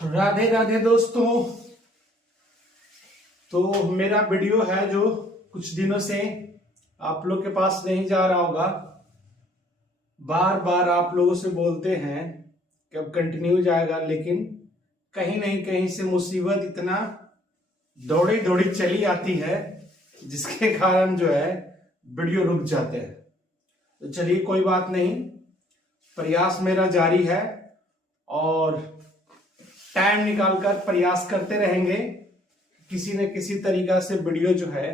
राधे राधे दोस्तों। तो मेरा वीडियो है जो कुछ दिनों से आप लोग के पास नहीं जा रहा होगा। बार बार आप लोगों से बोलते हैं कि अब कंटिन्यू जाएगा, लेकिन कहीं नहीं कहीं से मुसीबत इतना दौड़ी दौड़ी चली आती है जिसके कारण जो है वीडियो रुक जाते हैं। तो चलिए कोई बात नहीं, प्रयास मेरा जारी है और टाइम निकालकर प्रयास करते रहेंगे। किसी न किसी तरीका से वीडियो जो है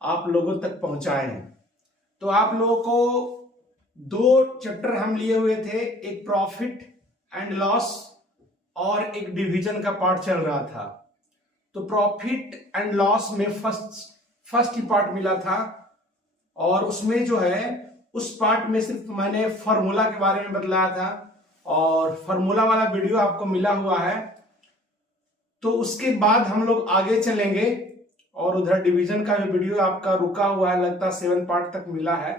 आप लोगों तक पहुंचाए हैं। तो आप लोगों को दो चैप्टर हम लिए हुए थे, एक प्रॉफिट एंड लॉस और एक डिवीजन का पार्ट चल रहा था। तो प्रॉफिट एंड लॉस में फर्स्ट ही पार्ट मिला था और उसमें जो है उस पार्ट में सिर्फ मैंने फॉर्मूला के बारे में बतलाया था और फॉर्मूला वाला वीडियो आपको मिला हुआ है। तो उसके बाद हम लोग आगे चलेंगे और उधर डिवीजन का भी वीडियो आपका रुका हुआ है, लगता है 7 पार्ट तक मिला है।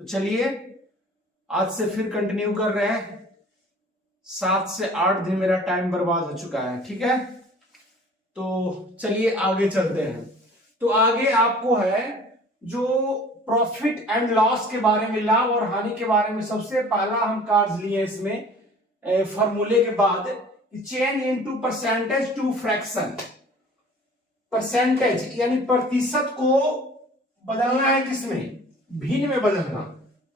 तो चलिए आज से फिर कंटिन्यू कर रहे हैं। 7 से 8 दिन मेरा टाइम बर्बाद हो चुका है, ठीक है। तो चलिए आगे चलते हैं। तो आगे आपको है जो प्रॉफिट एंड लॉस के बारे में, लाभ और हानि के बारे में सबसे पहला हम कार्य लिए इसमें फॉर्मूले के बाद, change into percentage to fraction. Percentage यानी प्रतिशत को बदलना है किसमें, भिन्न में बदलना।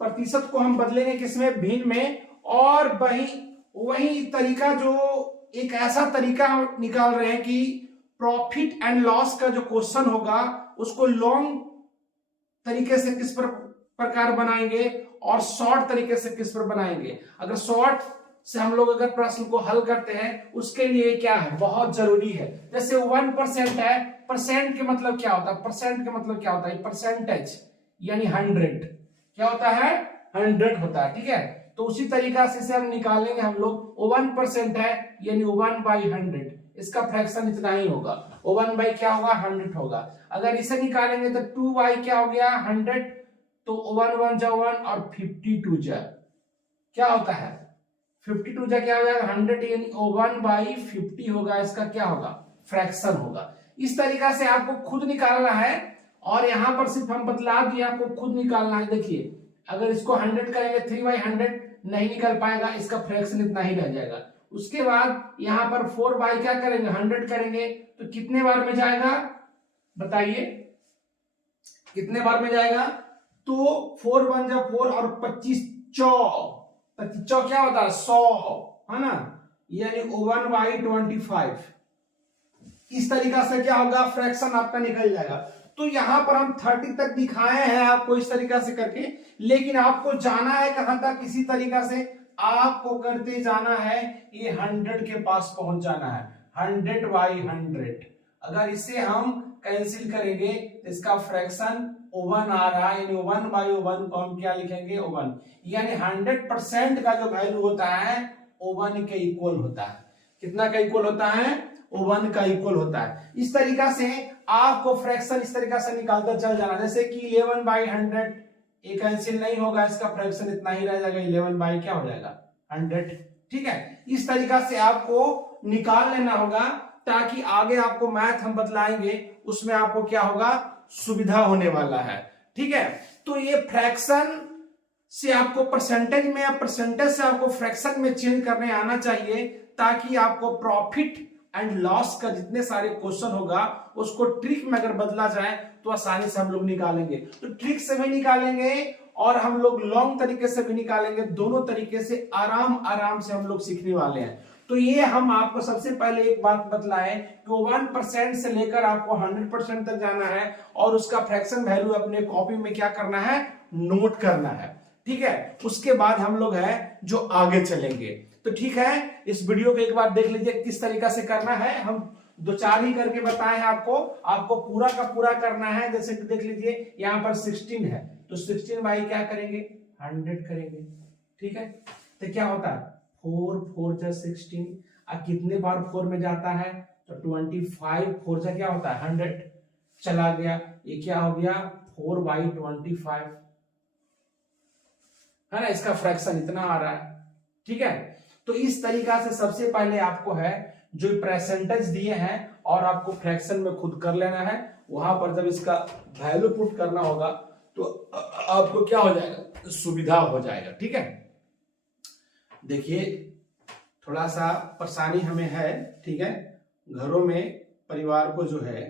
प्रतिशत को हम बदलेंगे किसमें, भिन्न में। और वही तरीका जो एक ऐसा तरीका हम निकाल रहे हैं कि प्रॉफिट एंड लॉस का जो क्वेश्चन होगा उसको लॉन्ग तरीके से किस प्रकार बनाएंगे और शॉर्ट तरीके से किस पर बनाएंगे। अगर शॉर्ट से हम लोग अगर प्रश्न को हल करते हैं उसके लिए क्या है, बहुत जरूरी है। जैसे 1% है, परसेंट के मतलब क्या होता है, परसेंट के मतलब क्या होता है, परसेंटेज यानी 100 क्या होता है, 100 होता है, ठीक है। तो उसी तरीका से हम निकालेंगे हम लोग। 1% है यानी 1/100, इसका फ्रैक्शन इतना ही होगा। 1 क्या होगा, 100 होगा। अगर इसे निकालेंगे तो 2 क्या हो गया, 100। तो 1 1 जा 1 और 52 जा क्या होता है, 52 जा क्या हो जाएगा, 100 यानी 1/50 होगा। इसका क्या होगा, फ्रैक्शन होगा। इस तरीका से आपको खुद निकालना है और यहां पर सिर्फ हम बतला दिए, आपको खुद निकालना है। देखिए अगर इसको 100 करेंगे 3/100 नहीं निकल पाएगा, इसका फ्रैक्शन इतना ही रह जाएगा। उसके बाद यहां पर 4 क्या करेंगे, 100 करेंगे तो कितने बार में जाएगा बताइए, कितने बार में जाएगा। तो 4 1 जा 4 और 25 क्या होता है, 100 है ना, यानी 1/25। इस तरीका से क्या होगा, फ्रैक्शन आपका निकल जाएगा। तो यहां पर हम 30 तक दिखाए हैं आपको इस तरीका से करके, लेकिन आपको जाना है कहां तक, किसी तरीका से आपको करते जाना है, ये 100 के पास पहुंच जाना है। 100/100 अगर इसे हम कैंसिल करेंगे तो इसका फ्रैक्शन 1 आ रहा है, यानी 1/1 को हम क्या लिखेंगे, 1 यानी 100% का जो वैल्यू होता है 1 के इक्वल होता है। कितना का इक्वल होता है, 1 का इक्वल होता है। इस तरीका से आपको फ्रैक्शन इस तरीका से निकालते चल जाना। जैसे कि 11/100 ये कैंसिल नहीं होगा, इसका फ्रैक्शन इतना ही रह जाएगा, 11 क्या हो जाएगा, 100, ठीक है। इस तरीका से आपको निकाल लेना होगा ताकि आगे आपको मैथ हम बतलाएंगे उसमें आपको क्या होगा, सुविधा होने वाला है, ठीक है। तो ये फ्रैक्शन से आपको परसेंटेज में या परसेंटेज से आपको फ्रैक्शन में चेंज करने आना चाहिए, ताकि आपको प्रॉफिट एंड लॉस का जितने सारे क्वेश्चन होगा उसको ट्रिक में अगर बदला जाए तो आसानी से हम लोग निकालेंगे। तो ट्रिक से भी निकालेंगे और हम लोग लॉन्ग तरीके से भी निकालेंगे, दोनों तरीके से आराम से हम लोग सीखने वाले हैं। तो ये हम आपको सबसे पहले एक बात बतलाए कि 1% से लेकर आपको 100% तक जाना है और उसका फ्रैक्शन वैल्यू अपने कॉपी में क्या करना है, नोट करना है, ठीक है। उसके बाद हम लोग है जो आगे चलेंगे। तो ठीक है, इस वीडियो को एक बार देख लीजिए किस तरीका से करना है। हम 2-4 ही करके बताए हैं आपको पूरा का पूरा करना है। जैसे कि देख लीजिए यहाँ पर 16 है तो 16 क्या करेंगे, 100 करेंगे, ठीक है। तो क्या होता है, 4 4 जा 16, कितने बार 4 में जाता है तो 25, 4 जा क्या होता है 100, चला गया, ये क्या हो गया 4/25 है ना, इसका फ्रैक्शन इतना आ रहा है, ठीक है। तो इस तरीका से सबसे पहले आपको है जो परसेंटेज दिए हैं और आपको फ्रैक्शन में खुद कर लेना है, वहां पर जब इसका वैल्यू पुट करना होगा तो आपको क्या हो जाएगा, सुविधा हो जाएगा। ठीक है, देखिए थोड़ा सा परेशानी हमें है, ठीक है, घरों में परिवार को जो है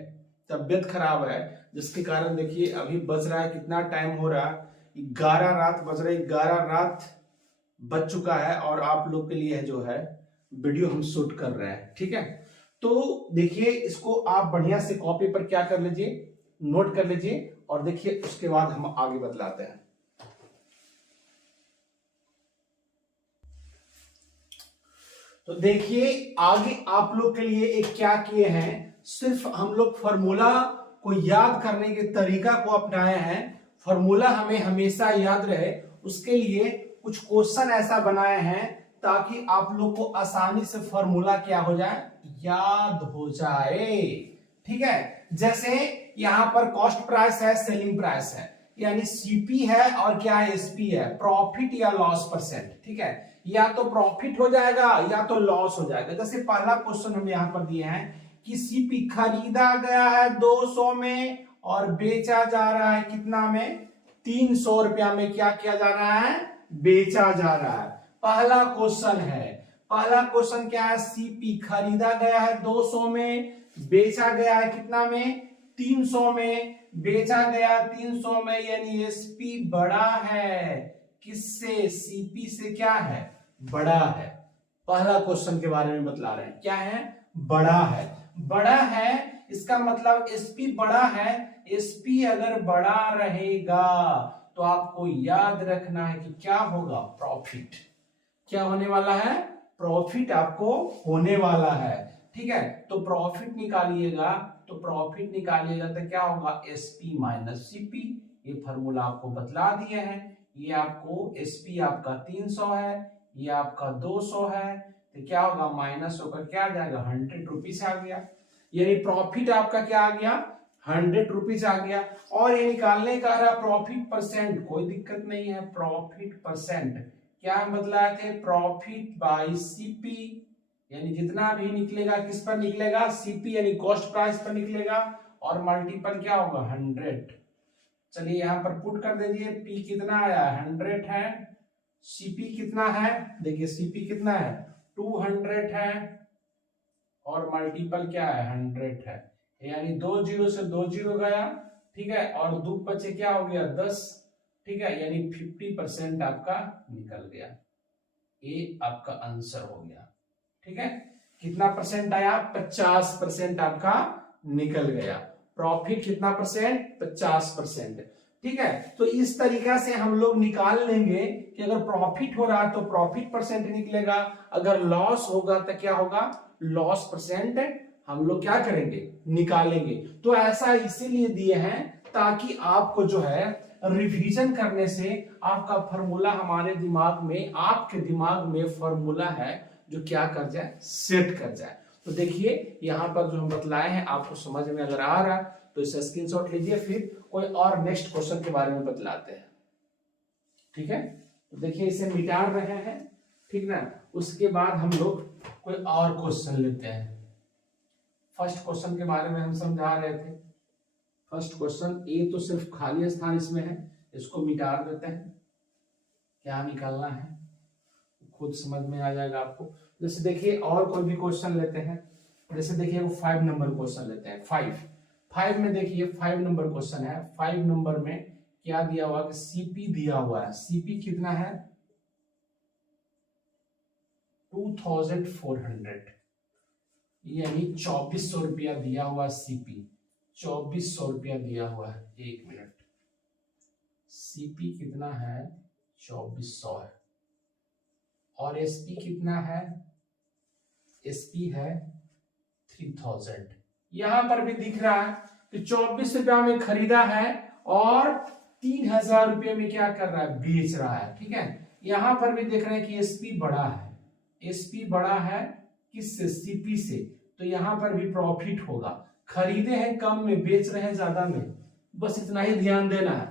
तबियत खराब है, जिसके कारण देखिए अभी बज रहा है, कितना टाइम हो रहा है, 11 रात बज रही, 11 रात बज चुका है और आप लोग के लिए जो है वीडियो हम शूट कर रहे हैं। ठीक है, तो देखिए इसको आप बढ़िया से कॉपी पर क्या कर लीजिए, नोट कर लीजिए और देखिए उसके बाद हम आगे बतलाते हैं। तो देखिए आगे आप लोग के लिए एक क्या किए हैं, सिर्फ हम लोग फॉर्मूला को याद करने के तरीका को अपनाए हैं। फॉर्मूला हमें हमेशा याद रहे, उसके लिए कुछ क्वेश्चन ऐसा बनाए हैं ताकि आप लोग को आसानी से फॉर्मूला क्या हो जाए, याद हो जाए। ठीक है, जैसे यहां पर कॉस्ट प्राइस है, सेलिंग प्राइस है, यानी सीपी है और क्या है, एसपी है, प्रॉफिट या लॉस परसेंट। ठीक है, या तो प्रॉफिट हो जाएगा या तो लॉस हो जाएगा। जैसे पहला क्वेश्चन हम यहां पर दिए हैं कि सीपी खरीदा गया है 200 में और बेचा जा रहा है कितना में, 300 रुपया में क्या किया जा रहा है, बेचा जा रहा है। पहला क्वेश्चन है, पहला क्वेश्चन क्या है, सीपी खरीदा गया है 200 में, बेचा गया है कितना में, 300 में, बेचा गया 300 में, यानी एसपी बड़ा है किससे, सीपी से, क्या है, बड़ा है। पहला क्वेश्चन के बारे में बतला रहे हैं, क्या है, बड़ा है। बड़ा है इसका मतलब एसपी बड़ा है, एसपी अगर बड़ा रहेगा तो आपको याद रखना है कि क्या होगा, प्रॉफिट। क्या होने वाला है, प्रॉफिट आपको होने वाला है। ठीक है, तो प्रॉफिट निकालिएगा, तो प्रॉफिट निकालिएगा तो क्या होगा, एसपी माइनस सीपी। ये फॉर्मूला आपको बतला दिए हैं। ये आपको एसपी आपका 300 है, ये आपका 200 है, तो क्या होगा, माइनस होकर क्या आ जाएगा, 100 रुपीज आ गया। यानी प्रॉफिट आपका क्या आ गया, 100 रुपीज आ गया। और ये निकालने का रहा प्रॉफिट परसेंट, कोई दिक्कत नहीं है, प्रॉफिट परसेंट क्या बतलाए थे, प्रॉफिट बाय सीपी, यानी जितना भी निकलेगा किस पर निकलेगा, सीपी यानी कॉस्ट प्राइस पर निकलेगा और मल्टीपल क्या होगा, 100। चलिए यहां पर पुट कर दीजिए, पी कितना आया, 100 है, सीपी कितना है, देखिए सीपी कितना है, 200 है और मल्टीपल क्या है, 100 है, यानी 2 जीरो से 2 जीरो गया। ठीक है, और 2 बचे क्या हो गया, 10। ठीक है, यानी 50% आपका निकल गया, ये आपका आंसर हो गया। ठीक है, कितना परसेंट आया, 50% आपका निकल गया। प्रॉफिट कितना परसेंट, 50%। ठीक है, तो इस तरीका से हम लोग निकाल लेंगे कि अगर प्रॉफिट हो रहा है तो प्रॉफिट परसेंट निकलेगा, अगर लॉस होगा तो क्या होगा, लॉस परसेंट हम लोग क्या करेंगे, निकालेंगे। तो ऐसा इसीलिए दिए हैं ताकि आपको जो है रिवीजन करने से आपका फॉर्मूला हमारे दिमाग में, आपके दिमाग में फॉर्मूला है जो क्या कर जाए, सेट कर जाए। तो देखिए यहां पर जो हम बतलाए हैं आपको समझ में अगर आ रहा तो इसे स्क्रीनशॉट लीजिए, फिर कोई और नेक्स्ट क्वेश्चन के बारे में बतलाते हैं। ठीक है, तो देखिए इसे मिटा रहे हैं, ठीक ना, उसके बाद हम लोग कोई और क्वेश्चन लेते हैं। फर्स्ट क्वेश्चन के बारे में हम समझा रहे थे। फर्स्ट क्वेश्चन, ये तो सिर्फ खाली स्थान इसमें है, इसको मिटा देते हैं, क्या निकालना है खुद समझ में आ जाएगा आपको। जैसे देखिए और कोई भी क्वेश्चन लेते हैं, जैसे देखिए वो 5 नंबर क्वेश्चन लेते हैं। 5 में देखिए 5 नंबर क्वेश्चन है। 5 नंबर में क्या दिया हुआ है, सीपी दिया हुआ है। सीपी कितना है, 2400, यानी 2400 रुपया दिया हुआ सीपी, 2400 रुपया दिया हुआ है। 1 मिनट, सीपी कितना है, 2400 है और एसपी कितना है, एसपी है 3000। यहां पर भी दिख रहा है कि 24 रुपया में खरीदा है और 3000 रुपये में क्या कर रहा है, बेच रहा है। ठीक है, यहां पर भी देख रहे हैं कि एसपी बड़ा है, एसपी बड़ा है किससे, सीपी से, तो यहां पर भी प्रॉफिट होगा। खरीदे हैं कम में, बेच रहे हैं ज्यादा में, बस इतना ही ध्यान देना है।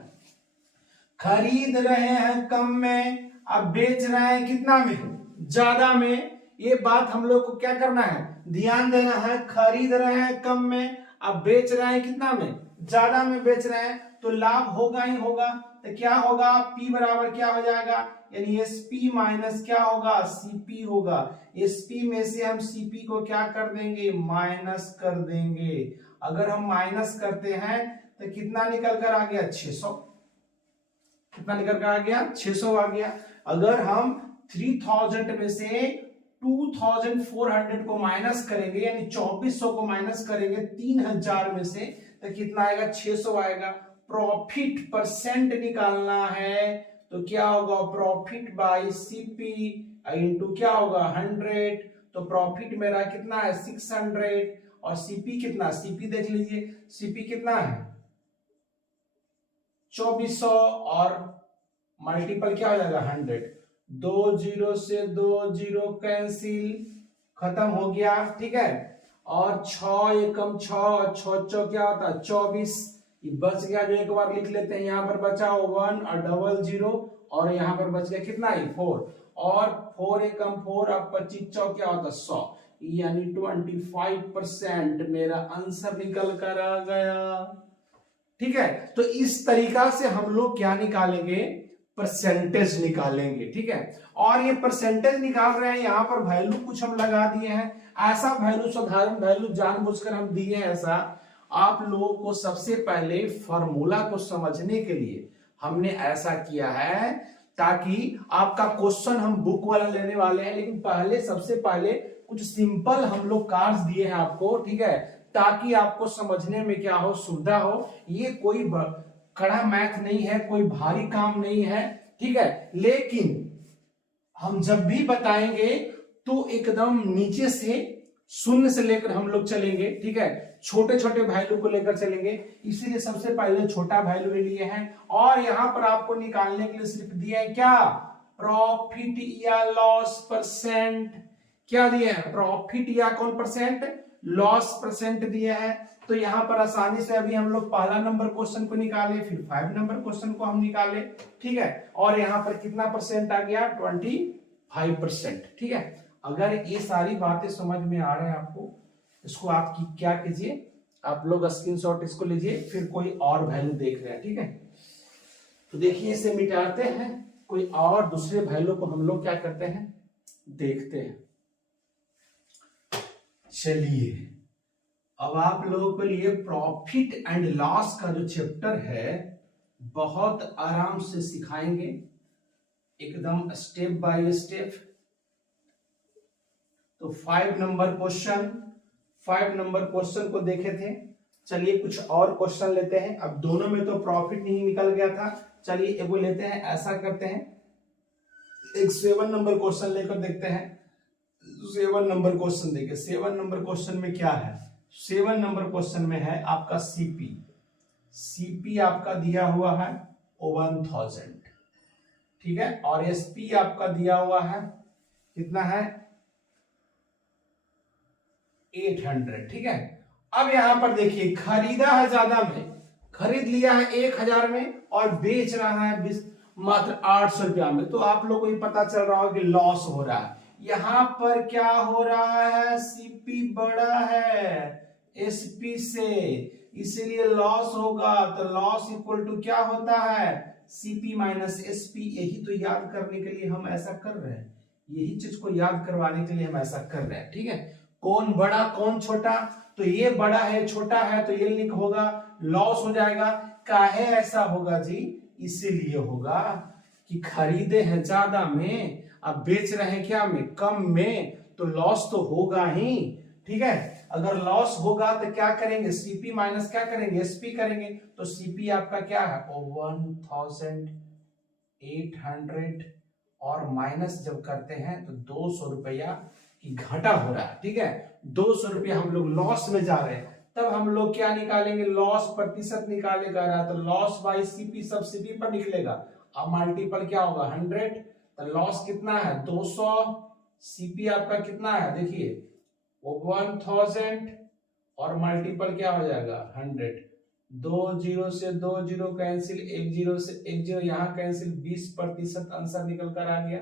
खरीद रहे हैं कम में, अब बेच रहे हैं कितना में, ज्यादा में। ये बात हम लोग को क्या करना है, ध्यान देना है। खरीद रहे हैं कम में, अब बेच रहे हैं कितना में, ज्यादा में बेच रहे हैं, तो लाभ होगा ही होगा। तो क्या होगा, P बराबर क्या हो जाएगा, यानी SP माइनस क्या होगा, CP होगा। SP में से हम CP को क्या कर देंगे, माइनस कर देंगे। अगर हम माइनस करते हैं तो कितना निकल कर आ गया, 600। कितना निकल कर आ गया, 600 आ गया। अगर हम 3000 में से 2400 को माइनस करेंगे, यानी 2400 को माइनस करेंगे 3000 में से, तो कितना आएगा, 600 आएगा। प्रॉफिट परसेंट निकालना है तो क्या होगा, प्रॉफिट बाय CP इंटू क्या होगा, 100। तो प्रॉफिट मेरा कितना है, 600, और CP कितना, CP देख लीजिए, CP कितना है, 2400, और मल्टीपल क्या हो जाएगा, 100। 2 जीरो से 2 जीरो कैंसिल, खत्म हो गया, ठीक है। और 6 एकम 6, 6 क्या होता है, 24। ये बच गया जो एक बार लिख लेते हैं, यहाँ पर बचा 1 और 00, और यहाँ पर बच गया कितना है, 4, और 4 एकम 4, अब 25 चौक क्या होता है, 100, यानी 25% मेरा आंसर निकल कर आ गया। ठीक है, तो इस तरीका से हम लोग क्या निकालेंगे, परसेंटेज निकालेंगे। ठीक है, और ये परसेंटेज निकाल रहे हैं, यहां पर वैल्यू कुछ हम लगा दिए हैं। ऐसा वैल्यू, साधारण वैल्यू जानबूझकर हम दिए हैं ऐसा, आप लोगों को सबसे पहले फॉर्मूला को समझने के लिए हमने ऐसा किया है, ताकि आपका क्वेश्चन हम बुक वाला लेने वाले हैं, लेकिन पहले सबसे पहले कुछ सिंपल हम लोग कार्ड्स दिए हैं आपको, ठीक है, ताकि आपको समझने में क्या हो, सुविधा हो। ये कोई कड़ा मैथ नहीं है, कोई भारी काम नहीं है, ठीक है, लेकिन हम जब भी बताएंगे तो एकदम नीचे से, शून्य से लेकर हम लोग चलेंगे, ठीक है, छोटे छोटे वैल्यू को लेकर चलेंगे। इसीलिए सबसे पहले छोटा वैल्यू ले लिए हैं, और यहां पर आपको निकालने के लिए सिर्फ दिया है क्या, प्रॉफिट या लॉस परसेंट। क्या दिया है, प्रॉफिट या कौन परसेंट, लॉस परसेंट दिया है। तो यहां पर आसानी से अभी हम लोग पहला नंबर क्वेश्चन को निकाले, फिर 5 नंबर क्वेश्चन को हम निकाले, ठीक है, और यहां पर कितना परसेंट आ गया, 25%। ठीक है, अगर ये सारी बातें समझ में आ रहे हैं आपको, इसको आप क्या कीजिए, आप लोग स्क्रीनशॉट इसको लीजिए, फिर कोई और वैल्यू देख रहे हैं, ठीक है, तो देखिए इसे मिटाते हैं, कोई और दूसरे वैल्यू को हम लोग क्या करते हैं, देखते हैं। चलिए, अब आप लोगों के लिए प्रॉफिट एंड लॉस का जो चैप्टर है, बहुत आराम से सिखाएंगे, एकदम स्टेप बाय स्टेप। तो 5 नंबर क्वेश्चन को देखे थे। चलिए कुछ और क्वेश्चन लेते हैं। अब दोनों में तो प्रॉफिट नहीं निकल गया था, चलिए एक वो लेते हैं, ऐसा करते हैं, एक 7 नंबर क्वेश्चन लेकर देखते हैं। 7 नंबर क्वेश्चन देखिए, 7 नंबर क्वेश्चन में क्या है, 7 नंबर क्वेश्चन में है आपका सीपी आपका दिया हुआ है 1000, ठीक है, और एसपी आपका दिया हुआ है कितना है, 800, ठीक है। अब यहां पर देखिए, खरीदा है ज्यादा में, खरीद लिया है 1000 में और बेच रहा है मात्र 800 रुपया में, तो आप लोग को ये पता चल रहा हो कि लॉस हो रहा है। यहां पर क्या हो रहा है, सीपी बड़ा है एसपी से, इसीलिए लॉस होगा। तो लॉस इक्वल टू क्या होता है, सीपी माइनस एसपी। यही तो याद करने के लिए हम ऐसा कर रहे हैं, यही चीज को याद करवाने के लिए हम ऐसा कर रहे हैं, ठीक है। कौन बड़ा कौन छोटा, तो ये बड़ा है छोटा है, तो ये लिख होगा, लॉस हो जाएगा। काहे ऐसा होगा जी, इसीलिए होगा कि खरीदे हैं ज्यादा में, अब बेच रहे हैं क्या में, कम में, तो लॉस तो होगा ही, ठीक है। अगर लॉस होगा तो क्या करेंगे, सीपी माइनस क्या करेंगे, एसपी करेंगे। तो सीपी आपका क्या है, 1800, और माइनस जब करते हैं तो 200 रुपया की घाटा हो रहा है, ठीक है। 200 रुपया हम लोग लॉस में जा रहे हैं, तब हम लोग क्या निकालेंगे, लॉस प्रतिशत निकालेगा रहा, तो लॉस बाई सीपी सब सीपी पर निकलेगा, अब मल्टीपल क्या होगा 100, तो लॉस कितना है 200, सीपी आपका कितना है देखिए 1000, और मल्टीपल क्या हो जाएगा 100। 2 जीरो से 2 जीरो कैंसिल, 1 जीरो से 1 जीरो यहाँ कैंसिल, 20% आंसर निकल कर आ गया।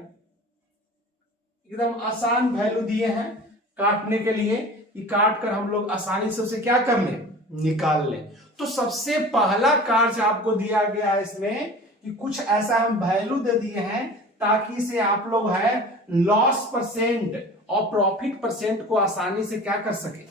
एकदम आसान वैल्यू दिए हैं काटने के लिए कि काट कर हम लोग आसानी से उसे क्या कर लें, निकाल लें। तो सबसे पहला कार्य आपको दिया गया है इसमें कि कुछ ऐसा हम वैल्यू दे दिए हैं ताकि इसे आप लोग है लॉस परसेंट और प्रॉफिट परसेंट को आसानी से क्या कर सके,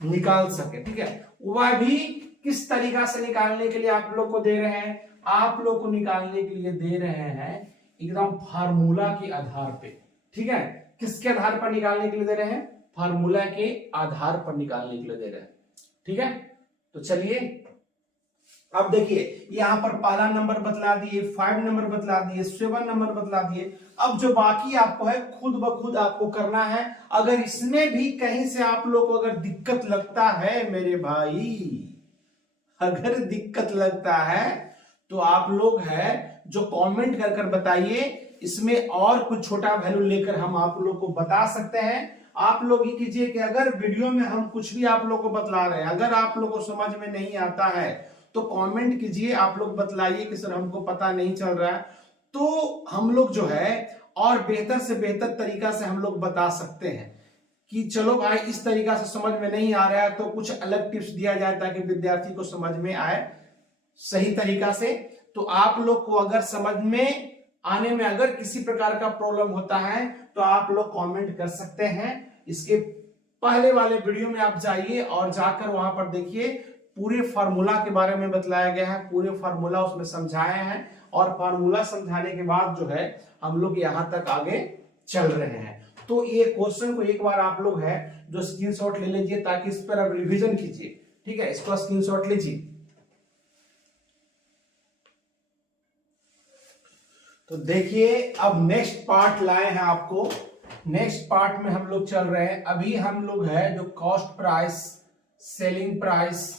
निकाल सके। ठीक है, वह भी किस तरीका से निकालने के लिए आप लोग को दे रहे हैं, आप लोग को निकालने के लिए दे रहे हैं एकदम फार्मूला के आधार पे। ठीक है, किसके आधार पर निकालने के लिए दे रहे हैं, फार्मूला के आधार पर निकालने के लिए दे रहे हैं। ठीक है, तो चलिए अब देखिए यहां पर पहला नंबर बतला दिए, 5 नंबर बतला दिए, 7 नंबर बतला दिए। अब जो बाकी आपको है खुद ब खुद आपको करना है। अगर इसमें भी कहीं से आप लोग को अगर दिक्कत लगता है मेरे भाई, अगर दिक्कत लगता है तो आप लोग है जो कमेंट कर कर बताइए, इसमें और कुछ छोटा वैल्यू लेकर हम आप लोग को बता सकते हैं। आप लोग ही कीजिए कि अगर वीडियो में हम कुछ भी आप लोग को बतला रहे हैं, अगर आप लोग को समझ में नहीं आता है तो कमेंट कीजिए, आप लोग बतलाइए कि सर हमको पता नहीं चल रहा है, तो हम लोग जो है और बेहतर से बेहतर तरीका से हम लोग बता सकते हैं कि चलो भाई इस तरीका से समझ में नहीं आ रहा है तो कुछ अलग टिप्स दिया जाए ताकि विद्यार्थी को समझ में आए सही तरीका से। तो आप लोग को अगर समझ में आने में अगर किसी प्रकार का प्रॉब्लम होता है तो आप लोग कमेंट कर सकते हैं। इसके पहले वाले वीडियो में आप जाइए और जाकर वहां पर देखिए पूरे फार्मूला के बारे में बतलाया गया है, पूरे फार्मूला उसमें समझाए हैं और फार्मूला समझाने के बाद जो है हम लोग यहां तक आगे चल रहे हैं। तो ये क्वेश्चन को एक बार आप लोग है जो स्क्रीनशॉट ले लीजिए ताकि इस पर आप रिवीजन कीजिए। ठीक है, इसको स्क्रीनशॉट लीजिए। तो देखिए अब नेक्स्ट पार्ट लाए हैं आपको। नेक्स्ट पार्ट में हम लोग चल रहे हैं। अभी हम लोग है जो कॉस्ट प्राइस, सेलिंग प्राइस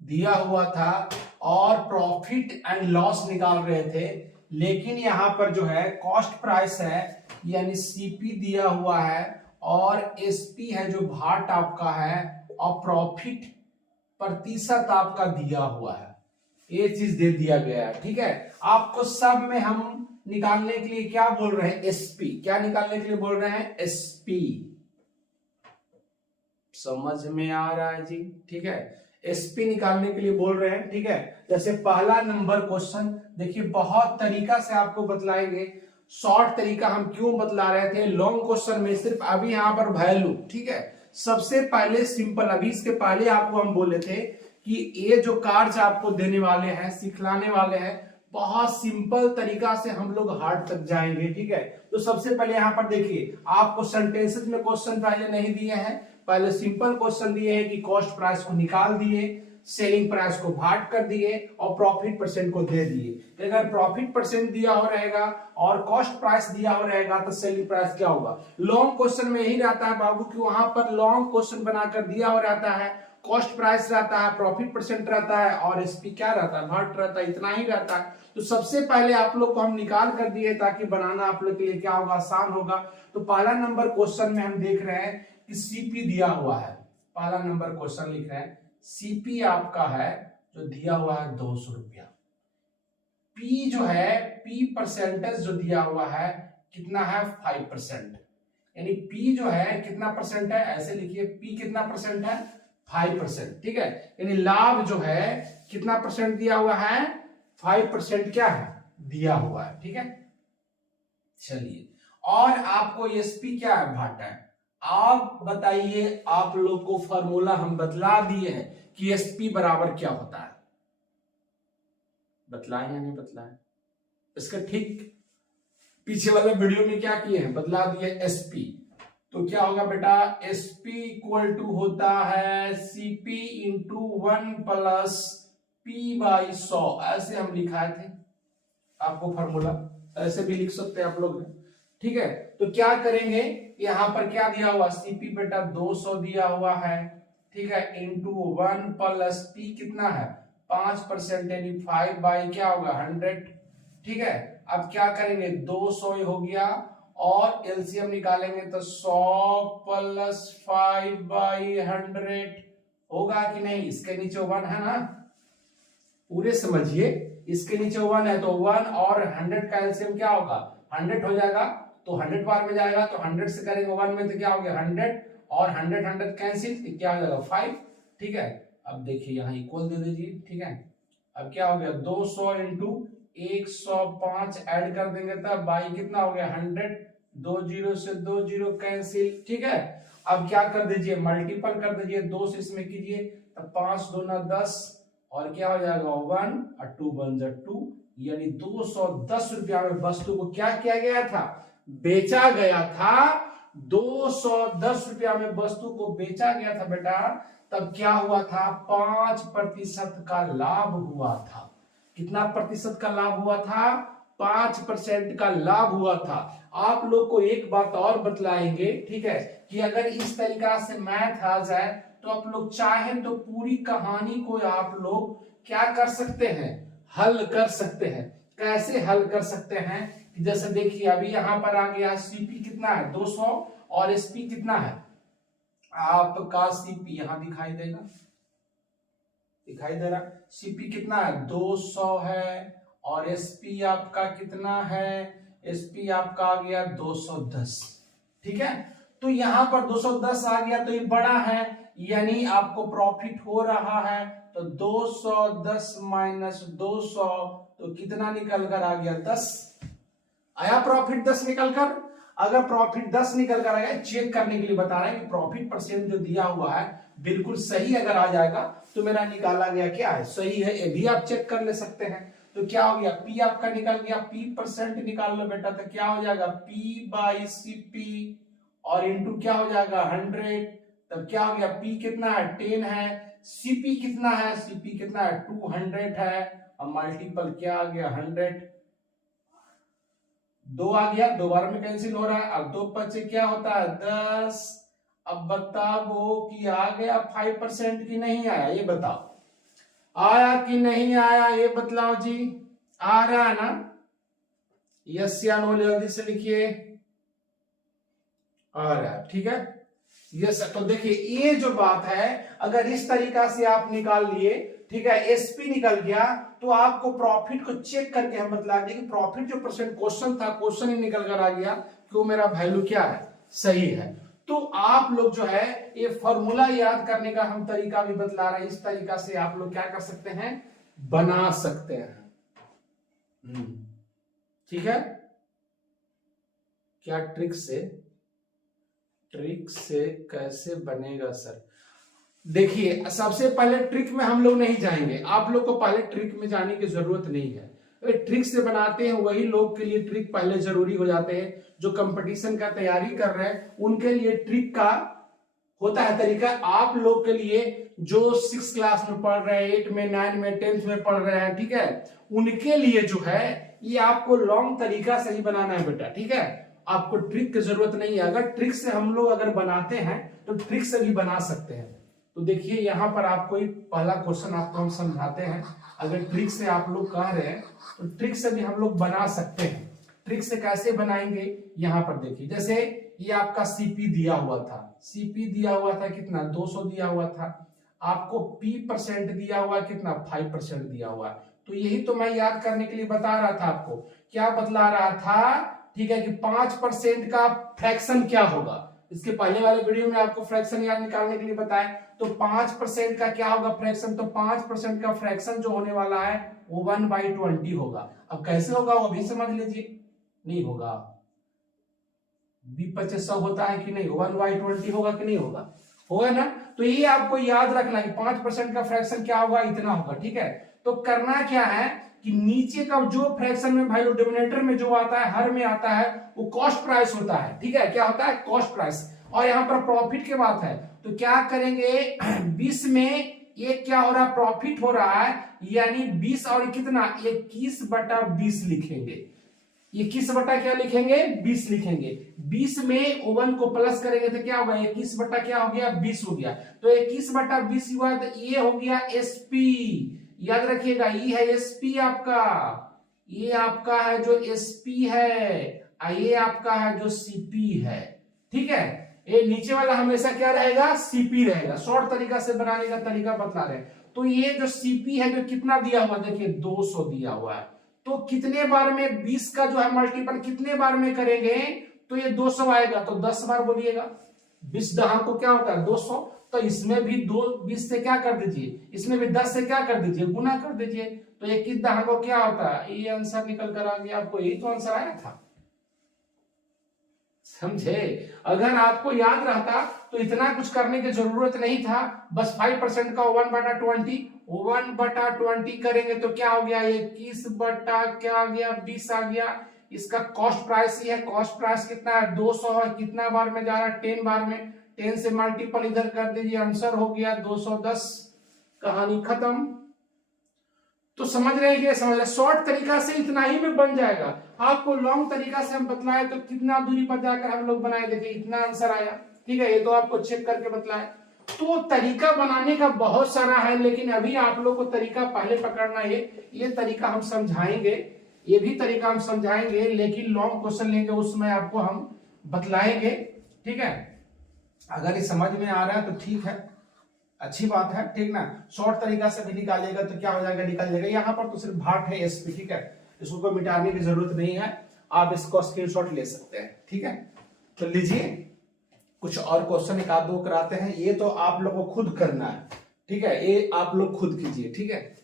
दिया हुआ था और प्रॉफिट एंड लॉस निकाल रहे थे, लेकिन यहां पर जो है कॉस्ट प्राइस है यानी सीपी दिया हुआ है और एसपी है जो भाट आपका है और प्रॉफिट प्रतिशत आपका दिया हुआ है, ये चीज दे दिया गया है। ठीक है, आपको सब में हम निकालने के लिए क्या बोल रहे हैं, एसपी। क्या निकालने के लिए बोल रहे हैं, एसपी। समझ में आ रहा है जी? ठीक है, एसपी निकालने के लिए बोल रहे हैं। ठीक है, जैसे पहला नंबर क्वेश्चन देखिए, बहुत तरीका से आपको बतलाएंगे। शॉर्ट तरीका हम क्यों बतला रहे थे, लॉन्ग क्वेश्चन में सिर्फ अभी यहां पर वैल्यू। ठीक है, सबसे पहले सिंपल, अभी इसके पहले आपको हम बोले थे कि ये जो कार्य आपको देने वाले हैं, सिखलाने वाले हैं, बहुत सिंपल तरीका से हम लोग हार्ड तक जाएंगे। ठीक है, तो सबसे पहले यहां पर देखिए आपको सेंटेंसेस में क्वेश्चन पहले नहीं दिए हैं, पहले सिंपल क्वेश्चन दिए हैं कि कॉस्ट प्राइस को निकाल दिए, सेलिंग प्राइस को भाग कर दिए और प्रॉफिट परसेंट को दे दिए। अगर प्रॉफिट परसेंट दिया हो रहेगा और कॉस्ट प्राइस दिया हो रहेगा तो सेलिंग प्राइस क्या होगा। लॉन्ग क्वेश्चन में यही रहता है बाबू कि वहां पर लॉन्ग क्वेश्चन बनाकर दिया हो रहता है, कॉस्ट प्राइस रहता है, प्रॉफिट परसेंट रहता है और एसपी क्या रहता है, भाट रहता है, इतना ही रहता है। तो सबसे पहले आप लोग को हम निकाल कर दिए ताकि बनाना आप लोग के लिए क्या होगा, आसान होगा। तो पहला नंबर क्वेश्चन में हम देख रहे हैं कि सीपी दिया हुआ है। पहला नंबर क्वेश्चन लिख रहे हैं, सीपी आपका है जो दिया हुआ है 200 रुपया। पी जो है, पी परसेंटेज जो दिया हुआ है कितना है, 5%। यानी पी जो है कितना परसेंट है, ऐसे लिखिए, पी कितना परसेंट है, 5%। ठीक है, यानी लाभ जो है कितना परसेंट दिया हुआ है, 5% क्या है, दिया हुआ है। ठीक है, चलिए, और आपको एसपी क्या है, भाटा है। आप बताइए, आप लोग को फॉर्मूला हम बतला दिए हैं कि एसपी बराबर क्या होता है, बतलाएं या नहीं बतलाएं। इसका ठीक पीछे वाले वीडियो में क्या किए हैं, बतला दिए एसपी। तो क्या होगा बेटा, एसपी इक्वल टू होता है CP into 1 plus P by 100। ऐसे हम लिखाए थे आपको फॉर्मूला, ऐसे भी लिख सकते हैं आप लोग। ठीक है, तो क्या करेंगे, यहां पर क्या दिया हुआ, सीपी बेटा 200 दिया हुआ है। ठीक है, इंटू 1 प्लस पी कितना है, 5% यानी 5 बाई क्या होगा, 100। ठीक है, अब क्या करेंगे, 200 हो गया और एलसीएम निकालेंगे तो 100 प्लस 5 बाई 100 होगा कि नहीं। इसके नीचे 1 है ना, पूरे समझिए, इसके नीचे 1 है तो 1 और 100 का एलसीएम क्या होगा, 100 हो जाएगा। तो 100 बार में जाएगा, तो 100 से करेंगे 1 में तो क्या हो गया 100, और 100 कैंसिल, तो क्या हो जाएगा 5। ठीक है, अब देखिए यहाँ इक्वल दे दीजिए। ठीक है, अब क्या हो गया 200 इंटू 105 ऐड कर देंगे तब बाई कितना हो गया 100, 2 जीरो से 2 जीरो कैंसिल। ठीक है, अब क्या कर दीजिए मल्टीपल कर दीजिए, 2 से इसमें कीजिए, तब 5 दूना 10, और क्या हो जाएगा 1 और 2 बन जा 2, यानी 210 रुपया में वस्तु को क्या किया गया था, बेचा गया था। 210 रुपया में वस्तु को बेचा गया था बेटा। तब क्या हुआ था 5% का लाभ हुआ था। कितना प्रतिशत का लाभ हुआ था, 5% का लाभ हुआ था। आप लोग को एक बात और बतलाएंगे, ठीक है, कि अगर इस तरीका से मैथ आ जाए तो आप लोग चाहें तो पूरी कहानी को आप लोग क्या कर सकते हैं, हल कर सकते हैं। कैसे हल कर सकते हैं, जैसे देखिए अभी यहां पर आ गया सीपी कितना है 200 और एसपी कितना है आपका, सीपी यहां दिखाई देगा, दिखाई दे रहा, सीपी कितना है 200 है, और एसपी आपका कितना है, एसपी आपका आ गया 210। ठीक है, तो यहां पर 210 आ गया तो ये बड़ा है, यानी आपको प्रॉफिट हो रहा है। तो 210 माइनस 200 तो कितना निकल कर आ गया 10। आया प्रॉफिट 10 निकल कर। अगर प्रॉफिट 10 निकल कर आएगा, चेक करने के लिए बता रहे हैं कि प्रॉफिट परसेंट जो दिया हुआ है बिल्कुल सही अगर आ जाएगा तो मेरा निकाला गया क्या है, सही है, ये भी आप चेक कर ले सकते हैं। तो क्या हो गया पी आपका निकल गया, पी परसेंट निकाल लो बेटा, तो क्या हो जाएगा पी बाई सी पी और इंटू क्या हो जाएगा 100, तब क्या हो गया पी कितना है 10 है, सीपी कितना है, सीपी कितना है 200 है, और मल्टीपल क्या आ गया 100, 2 आ गया, 2 बार में कैंसिल हो रहा है, अब 2 बचे क्या होता है 10। अब बताओ कि आ गया 5% की नहीं आया, ये बताओ आया कि नहीं आया, ये बतलाओ जी, आ रहा है ना, यस या नो जल्दी से लिखिए, आ रहा है, ठीक है यस। तो देखिए ये जो बात है अगर इस तरीका से आप निकाल लिए, ठीक है, एसपी निकल गया, तो आपको प्रॉफिट को चेक करके हम बतला दें कि प्रॉफिट जो परसेंट क्वेश्चन था, क्वेश्चन ही निकल कर आ गया कि वो मेरा वैल्यू क्या है, सही है। तो आप लोग जो है ये फॉर्मूला याद करने का हम तरीका भी बतला रहे हैं, इस तरीका से आप लोग क्या कर सकते हैं, बना सकते हैं। ठीक है, क्या ट्रिक से कैसे बनेगा सर, देखिए सबसे पहले ट्रिक में हम लोग नहीं जाएंगे, आप लोग को पहले ट्रिक में जाने की जरूरत नहीं है। ट्रिक से बनाते हैं वही लोग के लिए ट्रिक पहले जरूरी हो जाते हैं, जो कंपटीशन का तैयारी कर रहे हैं उनके लिए ट्रिक का होता है तरीका। आप लोग के लिए जो 6 क्लास में पढ़ रहे हैं, 8 में 9 में 10th में पढ़ रहे हैं, ठीक है, उनके लिए जो है ये आपको लॉन्ग तरीका से ही बनाना है बेटा। ठीक है, आपको ट्रिक की जरूरत नहीं है। अगर ट्रिक से हम लोग अगर बनाते हैं तो ट्रिक से भी बना सकते हैं। तो देखिए यहाँ पर आपको पहला क्वेश्चन आपको हम समझाते हैं, अगर ट्रिक से आप लोग कह रहे हैं तो ट्रिक से भी हम लोग बना सकते हैं। ट्रिक से कैसे बनाएंगे, यहाँ पर देखिए, जैसे ये आपका सीपी दिया हुआ था, सीपी दिया हुआ था कितना 200 दिया हुआ था, आपको पी परसेंट दिया हुआ कितना 5% दिया हुआ है। तो यही तो मैं याद करने के लिए बता रहा था आपको, क्या बतला रहा था, ठीक है, कि 5% का फ्रैक्शन क्या होगा। इसके पहले वाले वीडियो में आपको फ्रैक्शन याद निकालने के लिए बताया, तो 5% का क्या होगा फ्रैक्शन, तो 5% का फ्रैक्शन जो होने वाला है वो 1/20 होगा। अब कैसे होगा वो भी समझ लीजिए, नहीं होगा, 20-25 होता है कि नहीं, 1/20 होगा कि नहीं होगा, होगा ना। तो ये आपको याद रखना है 5% का फ्रैक्शन क्या होगा, इतना होगा। ठीक है, तो करना क्या है कि नीचे का जो फ्रैक्शन में वैल्यू डिनोमिनेटर में जो आता है, हर में आता है, वो कॉस्ट प्राइस होता है। ठीक है, क्या होता है कॉस्ट प्राइस, और यहाँ पर प्रॉफिट की बात है तो क्या करेंगे 20 में एक क्या हो रहा है प्रॉफिट हो रहा है, यानी 20 और कितना 21/20 लिखेंगे, 21 बटा क्या लिखेंगे 20 लिखेंगे। 20 में 1 को प्लस करेंगे तो क्या होगा 21 बटा क्या हो गया 20 हो गया, तो 21/20 हुआ, तो ये हो गया एसपी, याद रखिएगा ये है एसपी आपका, ये आपका है जो एसपी है, ये आपका है जो सीपी है। ठीक है, ये नीचे वाला हमेशा क्या रहेगा सीपी रहेगा। शॉर्ट तरीका से बनाने का तरीका बतला रहे हैं। तो ये जो सीपी है जो कितना दिया हुआ, देखिए 200 दिया हुआ है, तो कितने बार में 20 का जो है मल्टीपल कितने बार में करेंगे, तो ये 200 आएगा, तो 10 बार बोलिएगा। 20 दहाकों को क्या होता है 200, तो इसमें भी 20 से क्या कर दीजिए, इसमें भी 10 से क्या कर दीजिए, गुना कर दीजिए, तो 21 दहाकों क्या होता है, ये आंसर निकल कर आ गया आपको, यही तो आंसर आया था। समझे? अगर आपको याद रहता तो इतना कुछ करने की जरूरत नहीं था, बस 5% का 1/20, 1/20 करेंगे तो क्या हो गया, 21 बटा क्या आ गया 20 आ गया। इसका कॉस्ट प्राइस ही है, कॉस्ट प्राइस कितना है 200 है, कितना बार में जा रहा है 10 बार में, 10 से मल्टीपल इधर कर दीजिए, आंसर हो गया 210, कहानी खत्म। तो समझ रहे हैं कि समझ रहे, शॉर्ट तरीका से इतना ही में बन जाएगा। आपको लॉन्ग तरीका से हम बतलाए तो कितना दूरी पर जाकर हम लोग बनाए, देखिए इतना आंसर आया, ठीक है, ये तो आपको चेक करके बतलाए। तो तरीका बनाने का बहुत सारा है, लेकिन अभी आप लोग को तरीका पहले पकड़ना है, ये तरीका हम समझाएंगे, ये भी तरीका हम समझाएंगे, लेकिन लॉन्ग क्वेश्चन लेंगे उसमें आपको हम बतलाएंगे, ठीक है। अगर ये समझ में आ रहा है तो ठीक है, अच्छी बात है, ठीक ना। शॉर्ट तरीका से भी निकालिएगा तो क्या हो जाएगा, निकल जाएगा। यहाँ पर तो सिर्फ भाट है एसपी, ठीक है, इसको कोई मिटाने की जरूरत नहीं है, आप इसको स्क्रीनशॉट ले सकते हैं, ठीक है। तो लीजिए कुछ और क्वेश्चन एक आध दो कराते हैं, ये तो आप लोग को खुद करना है, ठीक है, ये आप लोग खुद कीजिए, ठीक है।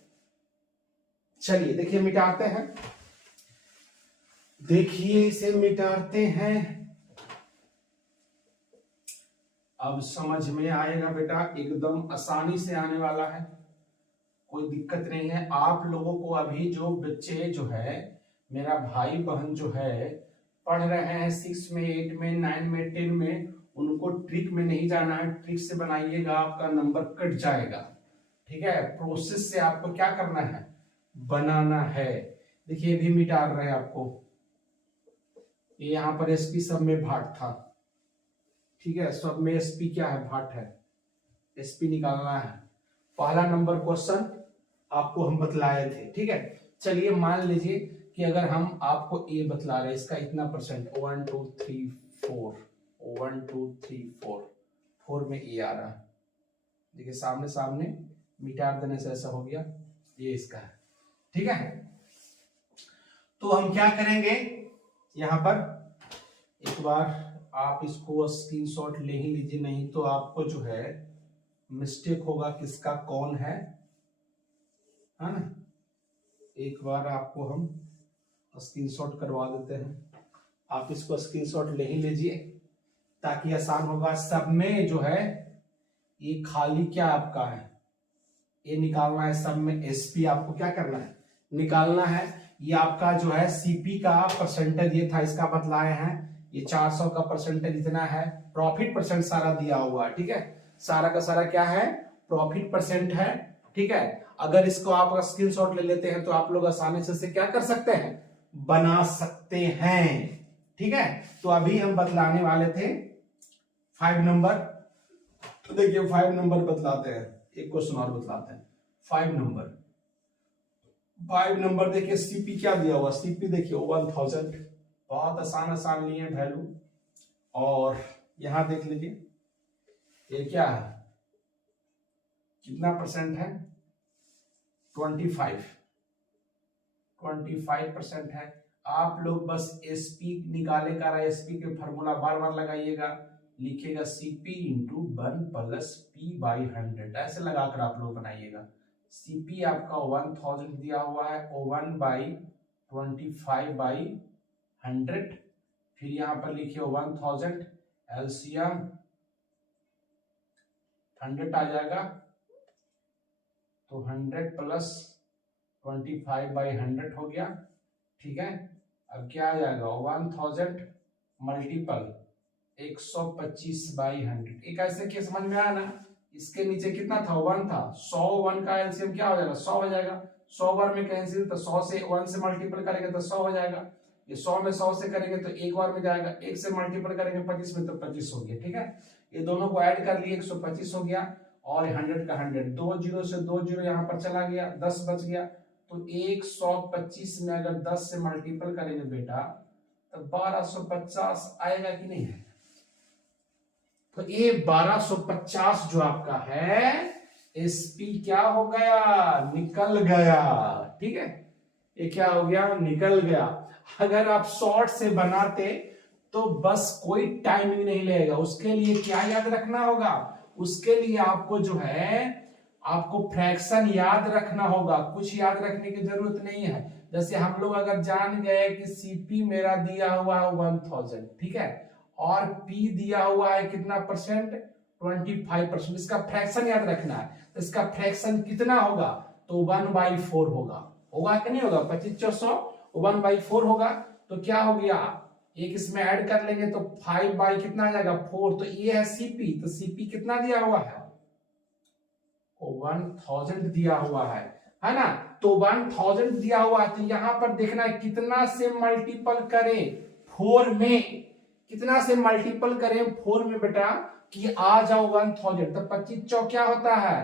चलिए देखिए मिटाते हैं, देखिए इसे मिटाते हैं, अब समझ में आएगा बेटा, एकदम आसानी से आने वाला है, कोई दिक्कत नहीं है। आप लोगों को अभी जो बच्चे जो है, मेरा भाई बहन जो है पढ़ रहे हैं 6 में 8 में 9 में 10 में, उनको ट्रिक में नहीं जाना है, ट्रिक से बनाइएगा आपका नंबर कट जाएगा, ठीक है। प्रोसेस से आपको क्या करना है, बनाना है। देखिए भी मिटा रहे हैं आपको, ये यहाँ पर एसपी सब में भाट था, ठीक है, सब में एसपी क्या है, भाट है, एसपी निकालना है। पहला नंबर क्वेश्चन आपको हम बतलाए थे, ठीक है। चलिए मान लीजिए कि अगर हम आपको ए बतला रहे हैं, इसका इतना परसेंट 1 2 3 4, 1 2 3 4, 4 में ए आ रहा है, देखिए सामने सामने मिटा देने से ऐसा हो गया, ये इसका है, ठीक है। तो हम क्या करेंगे, यहां पर एक बार आप इसको स्क्रीनशॉट ले ही लीजिए, नहीं तो आपको जो है मिस्टेक होगा किसका कौन है ना। एक बार आपको हम स्क्रीनशॉट करवा देते हैं, आप इसको स्क्रीनशॉट ले ही लीजिए ताकि आसान होगा। सब में जो है ये खाली क्या आपका है, ये निकालना है, सब में एसपी आपको क्या करना है, निकालना है। ये आपका जो है सीपी का परसेंटेज ये था, इसका बतलाए हैं, ये 400 का परसेंटेज इतना है, प्रॉफिट परसेंट सारा दिया हुआ है, ठीक है, सारा का सारा क्या है, प्रॉफिट परसेंट है, ठीक है। अगर इसको आप स्क्रीनशॉट ले लेते हैं तो आप लोग आसानी से क्या कर सकते हैं, बना सकते हैं, ठीक है। तो अभी हम बतलाने वाले थे 5 नंबर, तो देखिए 5 नंबर बतलाते हैं, एक क्वेश्चन और बतलाते हैं। 5 नंबर देखिए सीपी क्या दिया हुआ, सीपी देखिए 1000, बहुत आसान आसान लिए वैल्यू, और यहां देख लीजिए ये क्या है, कितना परसेंट है, 25% है। आप लोग बस एसपी निकाले का, एसपी के फॉर्मूला बार बार लगाइएगा, लिखिएगा CP into 1 plus P by 100, ऐसे लगाकर आप लोग बनाइएगा। सीपी आपका 1000 दिया हुआ है, 1/25/100, फिर यहां पर लिखिए 1000, एलसीएम 100 आ जाएगा, तो 100 प्लस 25/100 हो गया, ठीक है। अब क्या आ जाएगा 1000 मल्टीपल 125/100, एक ऐसे के समझ में आया ना। इसके नीचे कितना था, 1 था, 100 1 का एलसीएम क्या हो जाएगा 100 हो जाएगा, 100 बार में कैंसिल, तो 100 से 1 से मल्टीपल करेंगे तो 100 हो जाएगा, ये 100 में 100 से करेंगे तो एक बार में जाएगा, 1 से मल्टीपल करेंगे 25 में तो 25 हो गया, ठीक है। ये दोनों को ऐड कर लिए 125 हो गया, और 100 का 100, 2 जीरो से 2 जीरो यहाँ पर चला गया, 10 बच गया, तो 125 में अगर 10 से मल्टीपल करेंगे बेटा तो 1250 आएगा कि नहीं है। तो ये 1250 जो आपका है एसपी क्या हो गया, निकल गया, ठीक है, ये क्या हो गया, निकल गया। अगर आप शॉर्ट से बनाते तो बस कोई टाइमिंग नहीं लगेगा। उसके लिए क्या याद रखना होगा, उसके लिए आपको जो है आपको फ्रैक्शन याद रखना होगा, कुछ याद रखने की जरूरत नहीं है। जैसे हम लोग अगर जान गए कि सीपी मेरा दिया हुआ है 1000, ठीक है, और पी दिया हुआ है कितना परसेंट, 25%, इसका फ्रैक्शन याद रखना है। तो इसका फ्रैक्शन कितना होगा, तो 1/4 होगा कि नहीं होगा, 2500 1/4 होगा। तो क्या हो गया, एक इसमें ऐड कर लेंगे तो 5 कितना आ जाएगा 4। तो ये है सीपी, तो सीपी कितना दिया हुआ है, 1000 दिया हुआ है ना। तो 1000 दिया हुआ है, तो यहां पर देखना है कितना से मल्टीपल करें 4 में, कितना से मल्टीपल करें 4 में बेटा, कि आ जाओ 1000। तो 25 क्या होता है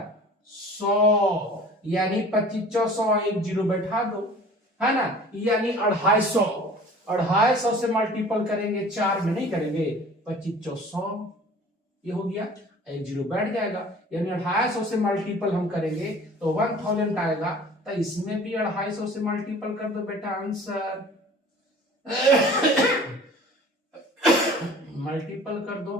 100, यानी 2500 एक जीरो बैठा दो, है ना, यानी 250 से मल्टीपल करेंगे, 4 में नहीं करेंगे, 2500 ये हो गया, एक जीरो बैठ जाएगा, यानी 250 से मल्टीपल हम करेंगे तो 1000 आएगा। तो इसमें भी 250 से मल्टीपल कर दो बेटा, आंसर मल्टीपल कर दो,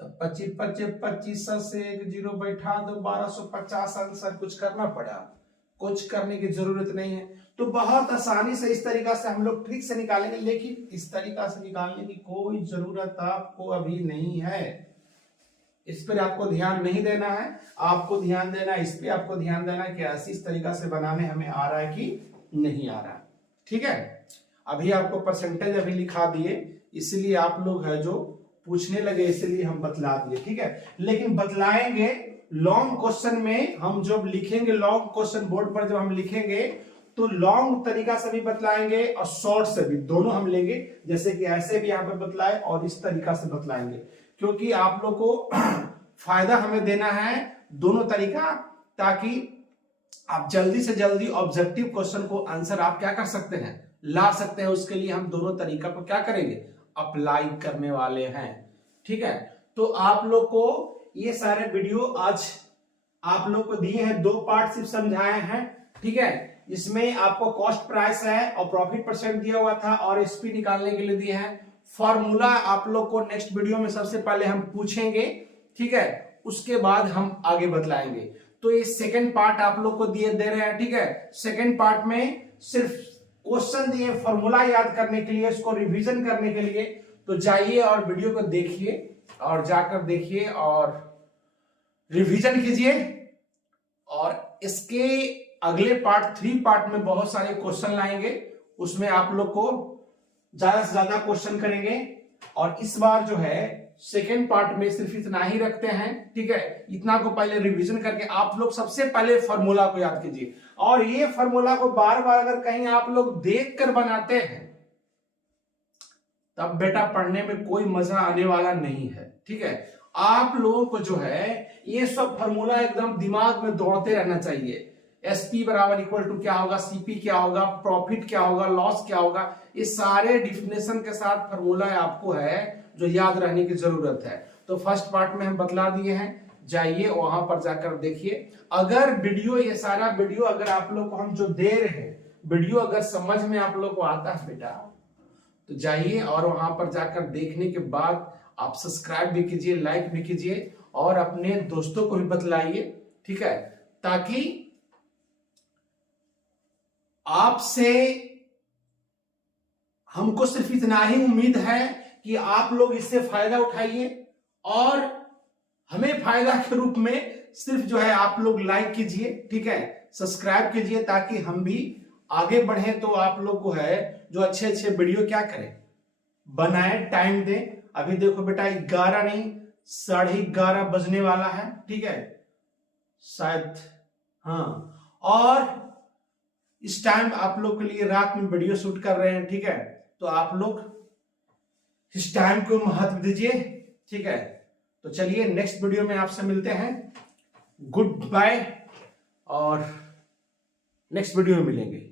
तो 25 से एक जीरो बैठा दो, 1250 आंसर। कुछ करना पड़ा, कुछ करने की जरूरत नहीं है। तो बहुत आसानी से इस तरीका से हम लोग ट्रिक से निकालेंगे, लेकिन इस तरीका से निकालने की कोई जरूरत आपको अभी नहीं है। इस पर आपको ध्यान नहीं देना है, आपको ध्यान देना है इस पे, आपको ध्यान देना है कि ऐसी इस तरीका से बनाने हमें आ रहा है कि नहीं आ रहा, ठीक है। अभी आपको परसेंटेज अभी लिखा दिए, इसलिए आप लोग है जो पूछने लगे, इसलिए हम बतला दिए, ठीक है। लेकिन बतलाएंगे लॉन्ग क्वेश्चन में, हम जब लिखेंगे लॉन्ग क्वेश्चन बोर्ड पर जब हम लिखेंगे तो लॉन्ग तरीका से भी बतलाएंगे और शॉर्ट से भी, दोनों हम लेंगे। जैसे कि ऐसे भी यहाँ पे बतलाए और इस तरीका से बतलाएंगे, क्योंकि आप लोग को फायदा हमें देना है दोनों तरीका, ताकि आप जल्दी से जल्दी ऑब्जेक्टिव क्वेश्चन को आंसर आप क्या कर सकते हैं, ला सकते हैं। उसके लिए हम दोनों तरीका को क्या करेंगे, अप्लाई करने वाले हैं, ठीक है। तो आप लोग को ये सारे वीडियो आज आप लोग को दिए हैं, 2 पार्ट सिर्फ समझाए हैं, ठीक है। इसमें आपको कॉस्ट प्राइस है और प्रॉफिट परसेंट दिया हुआ था, और एसपी निकालने के लिए दिए हैं। फॉर्मूला आप लोग को नेक्स्ट वीडियो में सबसे पहले हम पूछेंगे, ठीक है, उसके बाद हम आगे बतलाएंगे। तो ये सेकंड पार्ट आप लोग को दे रहे हैं, ठीक है। सेकंड पार्ट में सिर्फ क्वेश्चन दिए फॉर्मूला याद करने के लिए, इसको रिवीजन करने के लिए। तो जाइए और वीडियो को देखिए, और जाकर देखिए और रिवीजन कीजिए। और इसके अगले पार्ट 3 पार्ट में बहुत सारे क्वेश्चन लाएंगे, उसमें आप लोग को ज्यादा से ज्यादा क्वेश्चन करेंगे। और इस बार जो है सेकेंड पार्ट में सिर्फ इतना ही रखते हैं, ठीक है। इतना को पहले रिवीजन करके आप लोग सबसे पहले फॉर्मूला को याद कीजिए, और ये फॉर्मूला को बार बार अगर कहीं आप लोग देख कर बनाते हैं तब बेटा पढ़ने में कोई मजा आने वाला नहीं है, ठीक है। आप लोगों को जो है ये सब फॉर्मूला एकदम दिमाग में दौड़ते रहना चाहिए। एसपी बराबर इक्वल टू क्या होगा, सीपी क्या होगा, प्रॉफिट क्या होगा, लॉस क्या होगा, ये सारे डिफिनेशन के साथ फॉर्मूला आपको है जो याद रहने की जरूरत है। तो फर्स्ट पार्ट में हम बतला दिए हैं, जाइए वहां पर जाकर देखिए। अगर वीडियो, ये सारा वीडियो अगर आप लोग को हम जो दे रहे हैं वीडियो अगर समझ में आप लोग को आता है बेटा, तो जाइए और वहां पर जाकर देखने के बाद आप सब्सक्राइब भी कीजिए, लाइक भी कीजिए, और अपने दोस्तों को भी बतलाइए, ठीक है, ताकि आपसे हमको सिर्फ इतना ही उम्मीद है कि आप लोग इससे फायदा उठाइए, और हमें फायदा के रूप में सिर्फ जो है आप लोग लाइक कीजिए, ठीक है, सब्सक्राइब कीजिए, ताकि हम भी आगे बढ़े। तो आप लोग को है जो अच्छे अच्छे वीडियो क्या करें, बनाए, टाइम दें। अभी देखो बेटा 11 नहीं 11:30 बजने वाला है, ठीक है शायद, हाँ। और इस टाइम आप लोग के लिए रात में वीडियो शूट कर रहे हैं, ठीक है। तो आप लोग इस टाइम को महत्व दीजिए, ठीक है। तो चलिए नेक्स्ट वीडियो में आपसे मिलते हैं, गुड बाय, और नेक्स्ट वीडियो में मिलेंगे।